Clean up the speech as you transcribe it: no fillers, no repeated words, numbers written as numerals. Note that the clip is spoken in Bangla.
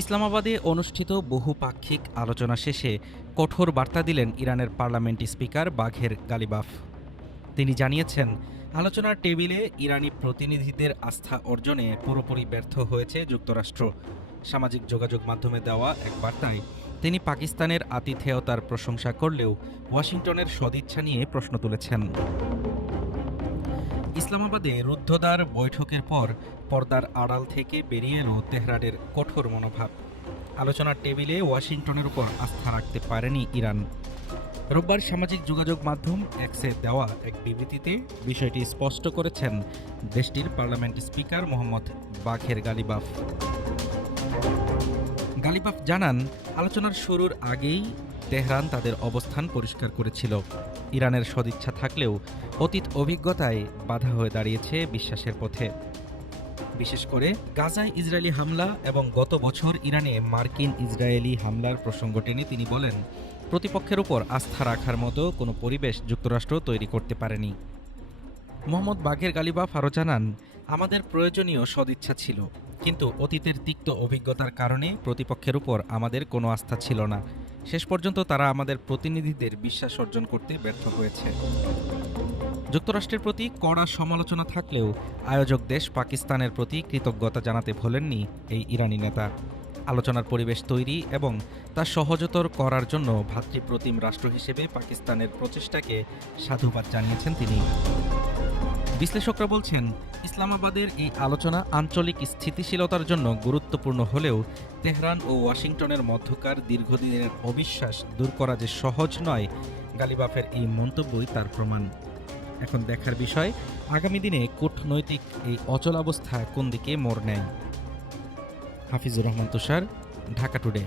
ইসলামাবাদে অনুষ্ঠিত বহুপাক্ষিক আলোচনা শেষে কঠোর বার্তা দিলেন ইরানের পার্লামেন্ট স্পিকার বাঘের গালিবাফ। তিনি জানিয়েছেন, আলোচনার টেবিলে ইরানি প্রতিনিধিদের আস্থা অর্জনে পুরোপুরি ব্যর্থ হয়েছে যুক্তরাষ্ট্র। সামাজিক যোগাযোগ মাধ্যমে দেওয়া এক বার্তায় তিনি পাকিস্তানের আতিথেয়তার প্রশংসা করলেও ওয়াশিংটনের সদিচ্ছা নিয়ে প্রশ্ন তুলেছেন। ইসলামাবাদে রুদ্ধদ্বার বৈঠকের পর পর্দার আড়াল থেকে বেরিয়ে এলো তেহরানের কঠোর মনোভাব। আলোচনার টেবিলে ওয়াশিংটনের উপর আস্থা রাখতে পারেনি ইরান। রোববার সামাজিক যোগাযোগ মাধ্যম এক্সে দেওয়া এক বিবৃতিতে বিষয়টি স্পষ্ট করেছেন দেশটির পার্লামেন্ট স্পিকার মোহাম্মদ বাঘের গালিবাফ। গালিবাফ জানান, আলোচনার শুরুর আগেই তেহরান তাদের অবস্থান পরিষ্কার করেছিল। ইরানের সদিচ্ছা থাকলেও অতীত অভিজ্ঞতায় বাধা হয়ে দাঁড়িয়েছে বিশ্বাসের পথে। বিশেষ করে গাজায় ইসরায়েলি হামলা এবং গত বছর ইরানে মার্কিন ইসরায়েলি হামলার প্রসঙ্গ টেনে তিনি বলেন, প্রতিপক্ষের উপর আস্থা রাখার মতো কোনো পরিবেশ যুক্তরাষ্ট্র তৈরি করতে পারেনি। মোহাম্মদ বাঘের গালিবাফ আরও জানান, আমাদের প্রয়োজনীয় সদিচ্ছা ছিল, কিন্তু অতীতের তিক্ত অভিজ্ঞতার কারণে প্রতিপক্ষের উপর আমাদের কোনো আস্থা ছিল না। শেষ পর্যন্ত তারা আমাদের প্রতিনিধিদের বিশ্বাস অর্জন করতে ব্যর্থ হয়েছে। যুক্তরাষ্ট্রের প্রতি কড়া সমালোচনা থাকলেও আয়োজক দেশ পাকিস্তানের প্রতি কৃতজ্ঞতা জানাতে ভোলেননি এই ইরানি নেতা। আলোচনার পরিবেশ তৈরি এবং তা সহজতর করার জন্য ভ্রাতৃপ্রতিম রাষ্ট্র হিসেবে পাকিস্তানের প্রচেষ্টাকে সাধুবাদ জানিয়েছেন তিনি। বিশ্লেষকরা বলছেন, ইসলামাবাদের এই আলোচনা আঞ্চলিক স্থিতিশীলতার জন্য গুরুত্বপূর্ণ হলেও তেহরান ও ওয়াশিংটনের মধ্যকার দীর্ঘদিনের অবিশ্বাস দূর করা যে সহজ নয়, গালিবাফের এই মন্তব্যই তার প্রমাণ। এখন দেখার বিষয়, আগামী দিনে কূটনৈতিক এই অচলাবস্থা কোন দিকে মোড় নেয়। হাফিজুর রহমান তুষার, ঢাকা টুডে।